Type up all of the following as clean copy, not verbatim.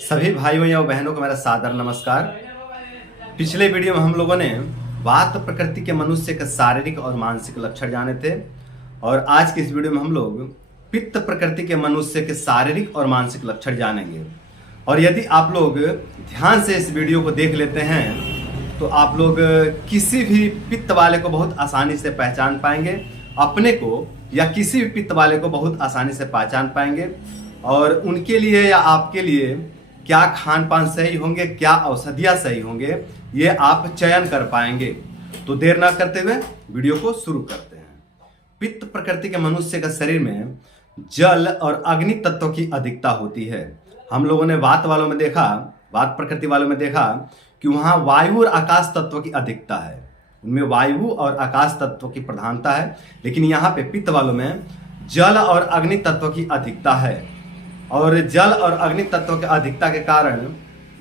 सभी भाइयों या बहनों को मेरा सादर नमस्कार। पिछले वीडियो में हम लोगों ने वात प्रकृति के मनुष्य के शारीरिक और मानसिक लक्षण जाने थे और आज की इस वीडियो में हम लोग पित्त प्रकृति के मनुष्य के शारीरिक और मानसिक लक्षण जानेंगे। और यदि आप लोग ध्यान से इस वीडियो को देख लेते हैं तो आप लोग किसी भी पित्त वाले को बहुत आसानी से पहचान पाएंगे, अपने को या किसी भी पित्त वाले को बहुत आसानी से पहचान पाएंगे और उनके लिए या आपके लिए क्या खान पान सही होंगे, क्या औषधियाँ सही होंगे, ये आप चयन कर पाएंगे। तो देर ना करते हुए वीडियो को शुरू करते हैं। पित्त प्रकृति के मनुष्य के शरीर में जल और अग्नि तत्व की अधिकता होती है। हम लोगों ने वात प्रकृति वालों में देखा कि वहाँ वायु और आकाश तत्व की अधिकता है, उनमें वायु और आकाश तत्व की प्रधानता है, लेकिन यहाँ पे पित्त वालों में जल और अग्नि तत्व की अधिकता है। और जल और अग्नि तत्व की अधिकता के कारण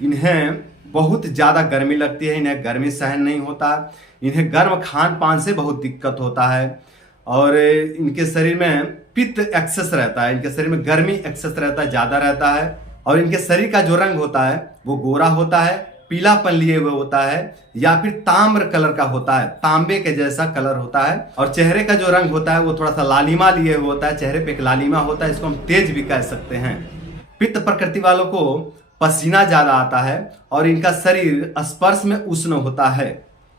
इन्हें बहुत ज़्यादा गर्मी लगती है, इन्हें गर्मी सहन नहीं होता, इन्हें गर्म खान पान से बहुत दिक्कत होता है और इनके शरीर में पित्त एक्सेस रहता है, इनके शरीर में गर्मी एक्सेस रहता है, ज़्यादा रहता है। और इनके शरीर का जो रंग होता है वो गोरा होता है, पीलापन लिए हुए होता है या फिर ताम्र कलर का होता है, तांबे के जैसा कलर होता है। और चेहरे का जो रंग होता है वो थोड़ा सा लालिमा लिए हुए होता है, चेहरे पे एक लालिमा होता है, इसको हम तेज भी कह सकते हैं। पित्त प्रकृति वालों को पसीना ज्यादा आता है और इनका शरीर स्पर्श में उष्ण होता है,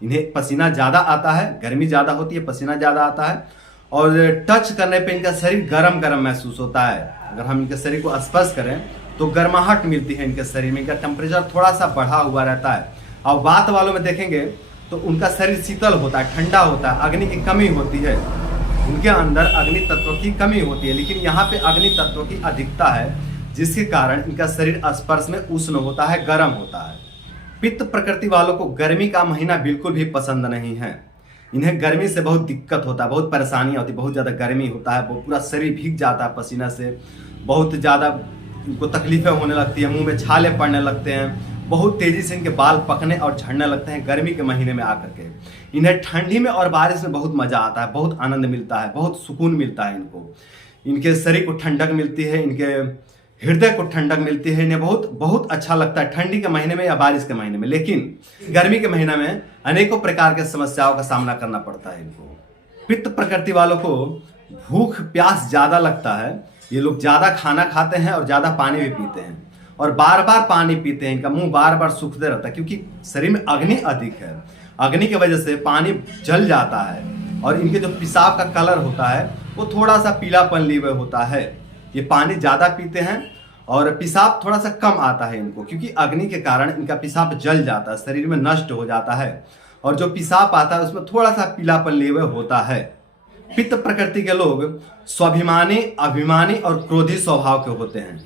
इन्हें पसीना ज्यादा आता है, गर्मी ज्यादा होती है, पसीना ज्यादा आता है और टच करने पे इनका शरीर गरम गरम महसूस होता है। अगर हम इनके शरीर को स्पर्श करें तो गर्माहट मिलती है, इनके शरीर में इनका टेम्परेचर थोड़ा सा बढ़ा हुआ रहता है। और वात वालों में देखेंगे तो उनका शरीर शीतल होता है, ठंडा होता है, अग्नि की कमी होती है, उनके अंदर अग्नि तत्व की कमी होती है। लेकिन यहाँ पे अग्नि तत्व की अधिकता है जिसके कारण इनका शरीर स्पर्श में उष्ण होता है, गर्म होता है। पित्त प्रकृति वालों को गर्मी का महीना बिल्कुल भी पसंद नहीं है, इन्हें गर्मी से बहुत दिक्कत होता है, बहुत परेशानियाँ होती है, बहुत ज़्यादा गर्मी होता है, पूरा शरीर भीग जाता है पसीना से, बहुत ज़्यादा इनको तकलीफें होने लगती है, मुंह में छाले पड़ने लगते हैं, बहुत तेज़ी से इनके बाल पकने और झड़ने लगते हैं गर्मी के महीने में आकर के। इन्हें ठंडी में और बारिश में बहुत मज़ा आता है, बहुत आनंद मिलता है, बहुत सुकून मिलता है इनको, इनके शरीर को ठंडक मिलती है, इनके हृदय को ठंडक मिलती है, इन्हें बहुत बहुत अच्छा लगता है ठंडी के महीने में या बारिश के महीने में। लेकिन गर्मी के महीने में अनेकों प्रकार के समस्याओं का सामना करना पड़ता है इनको। पित्त प्रकृति वालों को भूख प्यास ज़्यादा लगता है, ये लोग ज़्यादा खाना खाते हैं और ज़्यादा पानी भी पीते हैं और बार बार पानी पीते हैं, इनका मुंह बार बार सूखते रहता है क्योंकि शरीर में अग्नि अधिक है, अग्नि की वजह से पानी जल जाता है और इनके जो पेशाब का कलर होता है वो थोड़ा सा पीलापन लिए हुए होता है। ये पानी ज़्यादा पीते हैं और पेशाब थोड़ा सा कम आता है इनको क्योंकि अग्नि के कारण इनका पेशाब जल जाता है, शरीर में नष्ट हो जाता है और जो पेशाब आता है उसमें थोड़ा सा पीलापन लिए हुए होता है। पित्त प्रकृति के लोग स्वाभिमानी, अभिमानी और क्रोधी स्वभाव के होते हैं,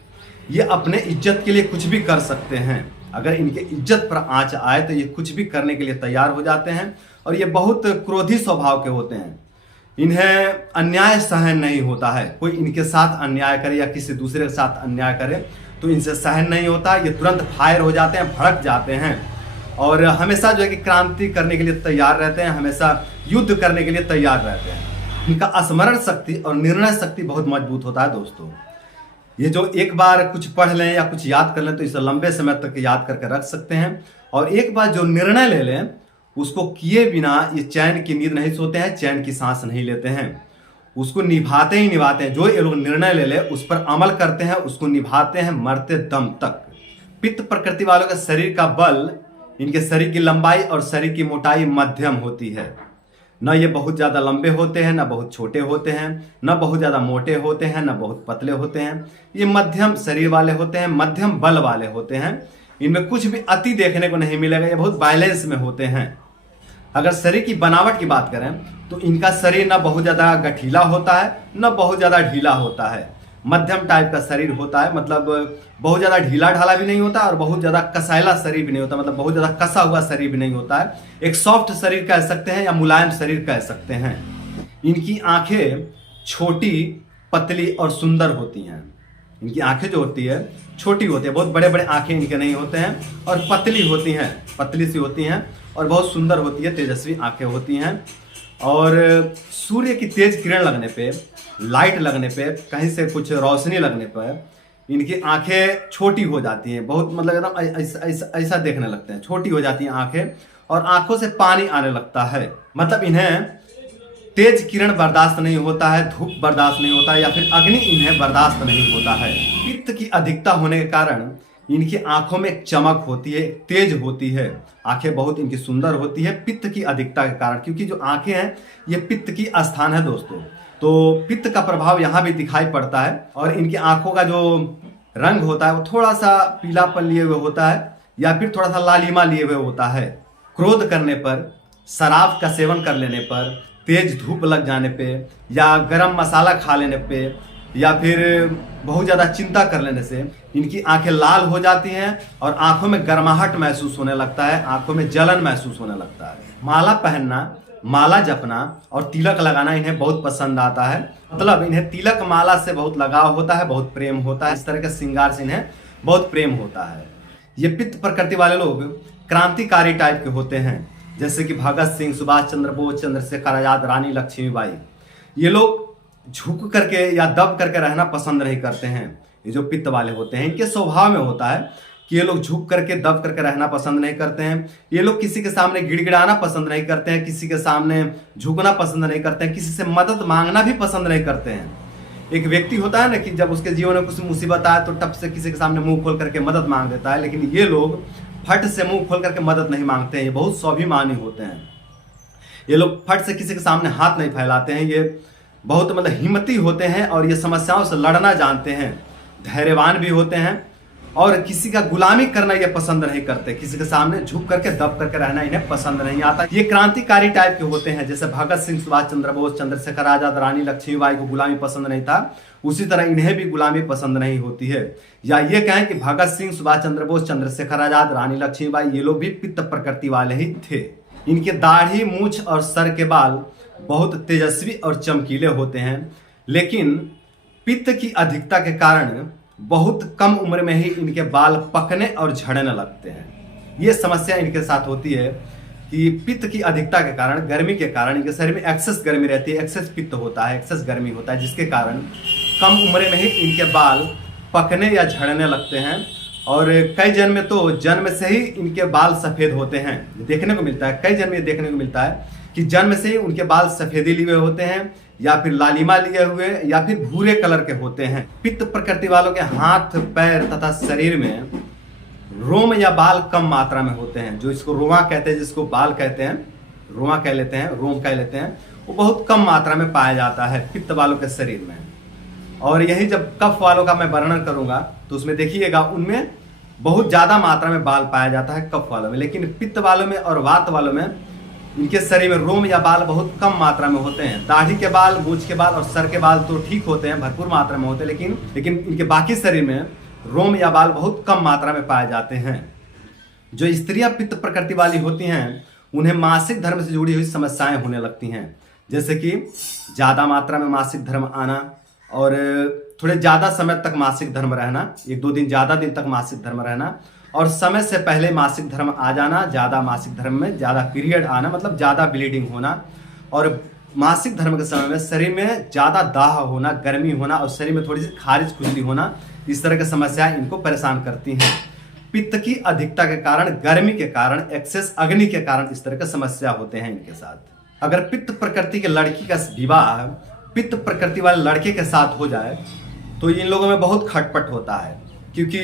ये अपने इज्जत के लिए कुछ भी कर सकते हैं, अगर इनके इज्जत पर आंच आए तो ये कुछ भी करने के लिए तैयार हो जाते हैं और ये बहुत क्रोधी स्वभाव के होते हैं। इन्हें अन्याय सहन नहीं होता है, कोई इनके साथ अन्याय करे या किसी दूसरे के साथ अन्याय करे तो इनसे सहन नहीं होता, ये तुरंत फायर हो जाते हैं, भड़क जाते हैं और हमेशा जो है कि क्रांति करने के लिए तैयार रहते हैं, हमेशा युद्ध करने के लिए तैयार रहते हैं। इनका स्मरण शक्ति और निर्णय शक्ति बहुत मजबूत होता है दोस्तों। ये जो एक बार कुछ पढ़ लें या कुछ याद कर लें तो इसे लंबे समय तक याद करके रख सकते हैं और एक बार जो निर्णय ले लें उसको किए बिना ये चैन की नींद नहीं सोते हैं, चैन की सांस नहीं लेते हैं, उसको निभाते ही निभाते हैं। जो ये लोग निर्णय ले ले उस पर अमल करते हैं, उसको निभाते हैं मरते दम तक। पित्त प्रकृति वालों के शरीर का बल, इनके शरीर की लंबाई और शरीर की मोटाई मध्यम होती है, न ये बहुत ज़्यादा लंबे होते हैं, न बहुत छोटे होते हैं, न बहुत ज़्यादा मोटे होते हैं, न बहुत पतले होते हैं, ये मध्यम शरीर वाले होते हैं, मध्यम बल वाले होते हैं। इनमें कुछ भी अति देखने को नहीं मिलेगा, ये बहुत बैलेंस में होते हैं। अगर शरीर की बनावट की बात करें तो इनका शरीर न बहुत ज़्यादा गठीला होता है न बहुत ज़्यादा ढीला होता है, मध्यम टाइप का शरीर होता है, मतलब बहुत ज़्यादा ढीला ढाला भी नहीं होता और बहुत ज़्यादा कसैला शरीर भी नहीं होता, मतलब बहुत ज़्यादा कसा हुआ शरीर भी नहीं होता है, एक सॉफ्ट शरीर कह सकते हैं या मुलायम शरीर कह सकते हैं। इनकी आंखें छोटी, पतली और सुंदर होती हैं, इनकी आंखें जो होती है छोटी होती है, बहुत बड़े बड़े आंखें इनके नहीं होते हैं और पतली होती हैं, पतली सी होती हैं और बहुत सुंदर होती है, तेजस्वी आंखें होती हैं। और सूर्य की तेज किरण लगने पे, लाइट लगने पे, कहीं से कुछ रोशनी लगने पर इनकी आंखें छोटी हो जाती हैं, बहुत मतलब एकदम ऐसा देखने लगते हैं, छोटी हो जाती हैं आंखें, और आंखों से पानी आने लगता है। मतलब इन्हें तेज किरण बर्दाश्त नहीं होता है, धूप बर्दाश्त नहीं होता है, या फिर अग्नि इन्हें बर्दाश्त नहीं होता है। पित्त की अधिकता होने के कारण इनकी आंखों में एक चमक होती है, तेज होती है, आंखें बहुत इनकी सुंदर होती है पित्त की अधिकता के कारण, क्योंकि जो आंखें हैं ये पित्त की स्थान है दोस्तों। तो पित्त का प्रभाव यहाँ भी दिखाई पड़ता है, और इनकी आंखों का जो रंग होता है वो थोड़ा सा पीलापन लिए हुए होता है, या फिर थोड़ा सा लालिमा लिए हुए होता है। क्रोध करने पर, शराब का सेवन कर लेने पर, तेज धूप लग जाने पे, या गरम मसाला खा लेने पे, या फिर बहुत ज़्यादा चिंता कर लेने से इनकी आंखें लाल हो जाती हैं, और आंखों में गर्माहट महसूस होने लगता है, आंखों में जलन महसूस होने लगता है। माला पहनना, माला जपना और तिलक लगाना इन्हें बहुत पसंद आता है। मतलब इन्हें तिलक माला से बहुत लगाव होता है, बहुत प्रेम होता है, इस तरह के श्रृंगार से इन्हें बहुत प्रेम होता है। ये पित्त प्रकृति वाले लोग क्रांतिकारी टाइप के होते हैं, जैसे कि भगत सिंह, सुभाष चंद्र बोस, चंद्रशेखर आजाद, रानी लक्ष्मीबाई। ये लोग झुक करके या दब करके रहना पसंद नहीं करते हैं। ये जो पित्त वाले होते हैं इनके स्वभाव में होता है कि ये लोग झुक करके दब करके रहना पसंद नहीं करते हैं। ये लोग किसी के सामने गिड़गिड़ाना पसंद नहीं करते हैं, किसी के सामने झुकना पसंद नहीं करते हैं, किसी से मदद मांगना भी पसंद नहीं करते हैं। एक व्यक्ति होता है ना कि जब उसके जीवन में कुछ मुसीबत आए तो टप से किसी के सामने मुंह खोल करके मदद मांग देता है, लेकिन ये लोग फट से मुंह खोल करके मदद नहीं मांगते हैं। ये बहुत स्वाभिमानी होते हैं। ये लोग फट से किसी के सामने हाथ नहीं फैलाते हैं। ये बहुत मतलब हिम्मती होते हैं, और ये समस्याओं से लड़ना जानते हैं, धैर्यवान भी होते हैं, और किसी का गुलामी करना ये पसंद नहीं करते। किसी के सामने झुक करके दब करके रहना इन्हें पसंद नहीं आता। ये क्रांतिकारी टाइप के होते हैं, जैसे भगत सिंह, सुभाष चंद्र बोस, चंद्रशेखर आजाद, रानी लक्ष्मीबाई को गुलामी पसंद नहीं था, उसी तरह इन्हें भी गुलामी पसंद नहीं होती है। या ये कहें कि भगत सिंह, सुभाष चंद्र बोस, चंद्रशेखर आजाद, रानी लक्ष्मीबाई ये लोग भी पित्त प्रकृति वाले ही थे। इनके दाढ़ी, मूछ और सर के बाल बहुत तेजस्वी और चमकीले होते हैं, लेकिन पित्त की अधिकता के कारण बहुत कम उम्र में ही इनके बाल पकने और झड़ने लगते हैं। ये समस्या इनके साथ होती है कि पित्त की अधिकता के कारण, गर्मी के कारण इनके शरीर में एक्सेस गर्मी रहती है, एक्सेस पित्त होता है, एक्सेस गर्मी होता है, जिसके कारण कम उम्र में ही इनके बाल पकने या झड़ने लगते हैं। और कई जन में तो जन्म से ही इनके बाल सफ़ेद होते हैं, देखने को मिलता है। कई जन में देखने को मिलता है कि जन्म से ही उनके बाल सफ़ेदी लिए होते हैं, या फिर लालिमा लिए हुए, या फिर भूरे कलर के होते हैं। पित्त प्रकृति वालों के हाथ, पैर तथा शरीर में रोम या बाल कम मात्रा में होते हैं। जो इसको रोमा कहते हैं, जिसको बाल कहते हैं, रोमा कह लेते हैं, रोम कह लेते हैं, वो बहुत कम मात्रा में पाया जाता है पित्त वालों के शरीर में। और यही जब कफ वालों का मैं वर्णन करूंगा तो उसमें देखिएगा उनमें बहुत ज़्यादा मात्रा में बाल पाया जाता है कफ वालों में, लेकिन पित्त वालों में और वात वालों में इनके शरीर में रोम या बाल बहुत कम मात्रा में होते हैं। दाढ़ी के बाल, मूंछ के बाल और सर के बाल तो ठीक होते हैं, भरपूर मात्रा में होते हैं, लेकिन इनके बाकी शरीर में रोम या बाल बहुत कम मात्रा में पाए जाते हैं। जो स्त्रियां पित्त प्रकृति वाली होती हैं उन्हें मासिक धर्म से जुड़ी हुई समस्याएं होने लगती हैं, जैसे कि ज़्यादा मात्रा में मासिक धर्म आना, और थोड़े ज़्यादा समय तक मासिक धर्म रहना, 1-2 दिन ज़्यादा दिन तक मासिक धर्म रहना, और समय से पहले मासिक धर्म आ जाना, ज़्यादा मासिक धर्म में ज़्यादा पीरियड आना, मतलब ज़्यादा ब्लीडिंग होना, और मासिक धर्म के समय में शरीर में ज़्यादा दाह होना, गर्मी होना, और शरीर में थोड़ी सी खारिज खुजली होना। इस तरह की समस्याएं इनको परेशान करती हैं। पित्त की अधिकता के कारण, गर्मी के कारण, एक्सेस अग्नि के कारण इस तरह की समस्या होते हैं इनके साथ। अगर पित्त प्रकृति के लड़की का विवाह पित्त प्रकृति वाले लड़के के साथ हो जाए तो इन लोगों में बहुत खटपट होता है, क्योंकि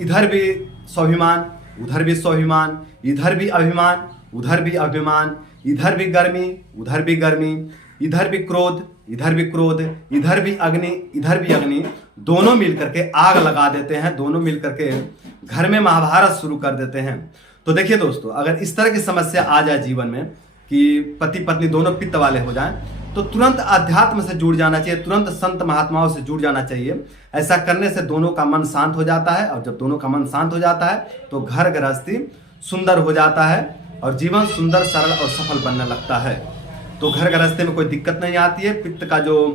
इधर भी स्वाभिमान, उधर भी स्वाभिमान, इधर भी अभिमान, उधर भी अभिमान, इधर भी गर्मी, उधर भी गर्मी, इधर भी क्रोध, इधर भी क्रोध, इधर भी अग्नि, इधर भी अग्नि, दोनों मिलकर के आग लगा देते हैं, दोनों मिलकर के घर में महाभारत शुरू कर देते हैं। तो देखिए दोस्तों, अगर इस तरह की समस्या आ जाए जीवन में कि पति पत्नी दोनों पित्त वाले हो जाएं, तो तुरंत अध्यात्म से जुड़ जाना चाहिए, तुरंत संत महात्माओं से जुड़ जाना चाहिए। ऐसा करने से दोनों का मन शांत हो जाता है, और जब दोनों का मन शांत हो जाता है तो घर गृहस्थी सुंदर हो जाता है, और जीवन सुंदर, सरल और सफल बनने लगता है। तो घर गृहस्थी में कोई दिक्कत नहीं आती है। पित्त का जो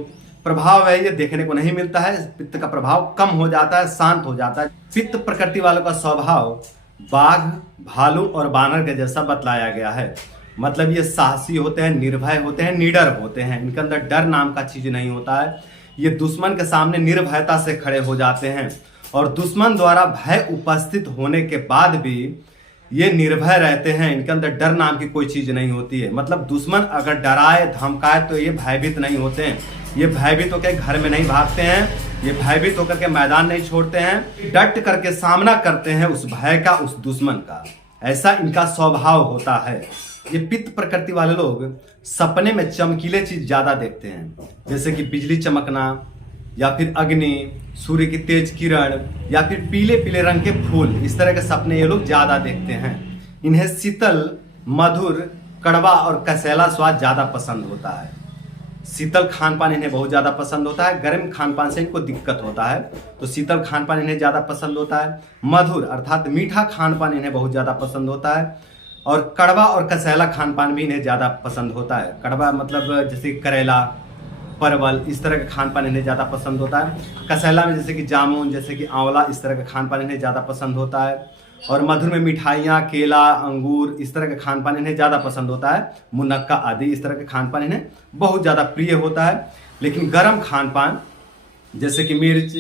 प्रभाव है ये देखने को नहीं मिलता है, पित्त का प्रभाव कम हो जाता है, शांत हो जाता है। पित्त प्रकृति वालों का स्वभाव बाघ, भालू और बानर के जैसा बतलाया गया है। मतलब ये साहसी होते हैं, निर्भय होते हैं, निडर होते हैं। इनके अंदर डर नाम का चीज नहीं होता है। ये दुश्मन के सामने निर्भयता से खड़े हो जाते हैं, और दुश्मन द्वारा भय उपस्थित होने के बाद भी ये निर्भय रहते हैं। इनके अंदर डर नाम की कोई चीज नहीं होती है। मतलब दुश्मन अगर डराए धमकाए तो ये भयभीत नहीं होते हैं। ये भयभीत होकर घर में नहीं भागते हैं, ये भयभीत होकर के मैदान नहीं छोड़ते हैं, डट करके सामना करते हैं उस भय का, उस दुश्मन का। ऐसा इनका स्वभाव होता है। ये पित्त प्रकृति वाले लोग सपने में चमकीले चीज ज्यादा देखते हैं, जैसे कि बिजली चमकना या फिर अग्नि, सूर्य की तेज किरण या फिर पीले पीले रंग के फूल। इस तरह के सपने ये लोग ज्यादा देखते हैं। इन्हें शीतल, मधुर, कड़वा और कसैला स्वाद ज्यादा पसंद होता है। शीतल खान पान इन्हें बहुत ज्यादा पसंद होता है। गर्म खान पान से इनको दिक्कत होता है, तो शीतल खान पान इन्हें ज्यादा पसंद होता है। मधुर अर्थात मीठा खान पान इन्हें बहुत ज्यादा पसंद होता है। और कड़वा और कसैला खान पान भी इन्हें ज्यादा पसंद होता है। कड़वा मतलब जैसे करेला, परवल, इस तरह का खान पान इन्हें ज़्यादा पसंद होता है। कसैला में जैसे कि जामुन, जैसे कि आंवला, इस तरह का खान पान इन्हें ज़्यादा पसंद होता है। और मधुर में मिठाइयाँ, केला, अंगूर, इस तरह का खान पान इन्हें ज़्यादा पसंद होता है। मुनक्का आदि इस तरह का खान पान इन्हें बहुत ज़्यादा प्रिय होता है। लेकिन गर्म खान पान जैसे कि मिर्च,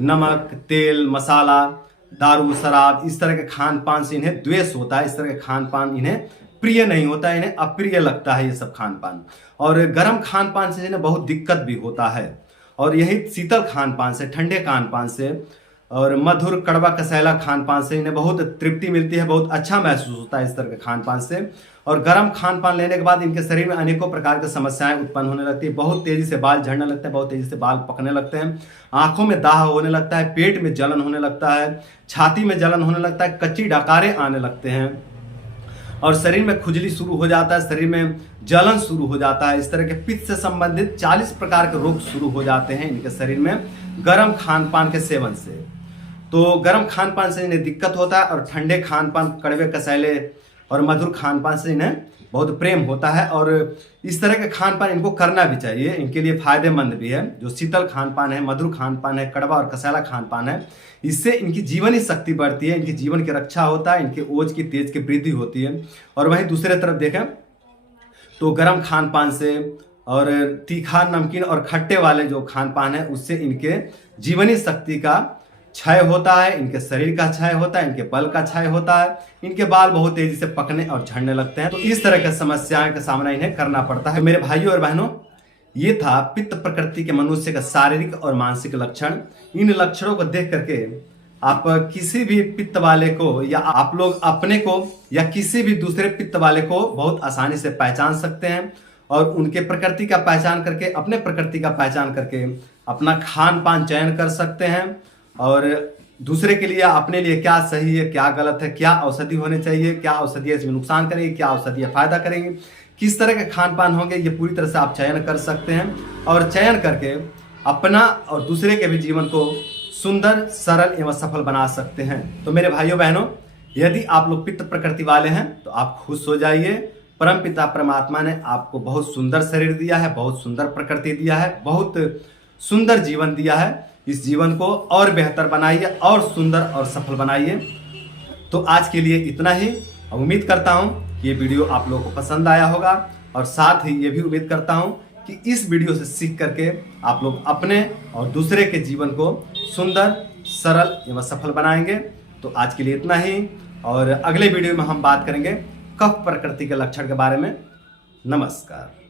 नमक, तेल, मसाला, दारू, शराब, इस तरह के खान पान से इन्हें द्वेष होता है। इस तरह के खान पान इन्हें प्रिय नहीं होता है, इन्हें अप्रिय लगता है ये सब खान पान। और गर्म खान पान से इन्हें बहुत दिक्कत भी होता है। और यही शीतल खान पान से, ठंडे खान पान से और मधुर, कड़वा, कसैला खान पान से इन्हें बहुत तृप्ति मिलती है, बहुत अच्छा महसूस होता है इस तरह के खान पान से। और गर्म खान पान लेने के बाद इनके शरीर में अनेकों प्रकार की समस्याएं उत्पन्न होने लगती है। बहुत तेजी से बाल झड़ने लगते हैं, बहुत तेजी से बाल पकने लगते हैं, आंखों में दाह होने लगता है, पेट में जलन होने लगता है, छाती में जलन होने लगता है, कच्ची डकारें आने लगते हैं और शरीर में खुजली शुरू हो जाता है, शरीर में जलन शुरू हो जाता है। इस तरह के पित्त से संबंधित 40 प्रकार के रोग शुरू हो जाते हैं इनके शरीर में गर्म खान पान के सेवन से। तो गर्म खान पान से इन्हें दिक्कत होता है और ठंडे खान पान, कड़वे, कसैले और मधुर खान पान से इन्हें बहुत प्रेम होता है। और इस तरह के खान पान इनको करना भी चाहिए, इनके लिए फायदेमंद भी है। जो शीतल खान पान है, मधुर खान पान है, कड़वा और कसैला खान पान है, इससे इनकी जीवनी शक्ति बढ़ती है, इनकी जीवन की रक्षा होता है, इनके ओज की तेज की वृद्धि होती है। और वहीं दूसरे तरफ देखें तो गर्म खान पान से और तीखा, नमकीन और खट्टे वाले जो खान पान है, उससे इनके जीवनी शक्ति का क्षय होता है, इनके शरीर का क्षय होता है, इनके बल का क्षय होता है, इनके बाल बहुत तेजी से पकने और झड़ने लगते हैं। तो इस तरह की समस्याएं का सामना इन्हें करना पड़ता है। मेरे भाइयों और बहनों, ये था पित्त प्रकृति के मनुष्य का शारीरिक और मानसिक लक्षण। इन लक्षणों को देख करके आप किसी भी पित्त वाले को या आप लोग अपने को या किसी भी दूसरे पित्त वाले को बहुत आसानी से पहचान सकते हैं और उनके प्रकृति का पहचान करके, अपने प्रकृति का पहचान करके अपना खान पान चयन कर सकते हैं। और दूसरे के लिए, अपने लिए क्या सही है, क्या गलत है, क्या औषधि होने चाहिए, क्या औषधियाँ इसमें नुकसान करेंगी, क्या औषधियाँ फायदा करेंगी, किस तरह के खान पान होंगे, ये पूरी तरह से आप चयन कर सकते हैं। और चयन करके अपना और दूसरे के भी जीवन को सुंदर, सरल एवं सफल बना सकते हैं। तो मेरे भाइयों बहनों, यदि आप लोग पित्त प्रकृति वाले हैं तो आप खुश हो जाइए। परम पिता परमात्मा ने आपको बहुत सुंदर शरीर दिया है, बहुत सुंदर प्रकृति दिया है, बहुत सुंदर जीवन दिया है। इस जीवन को और बेहतर बनाइए और सुंदर और सफल बनाइए। तो आज के लिए इतना ही। उम्मीद करता हूं कि ये वीडियो आप लोगों को पसंद आया होगा और साथ ही ये भी उम्मीद करता हूं कि इस वीडियो से सीख करके आप लोग अपने और दूसरे के जीवन को सुंदर, सरल एवं सफल बनाएंगे। तो आज के लिए इतना ही और अगले वीडियो में हम बात करेंगे कफ प्रकृति के लक्षण के बारे में। नमस्कार।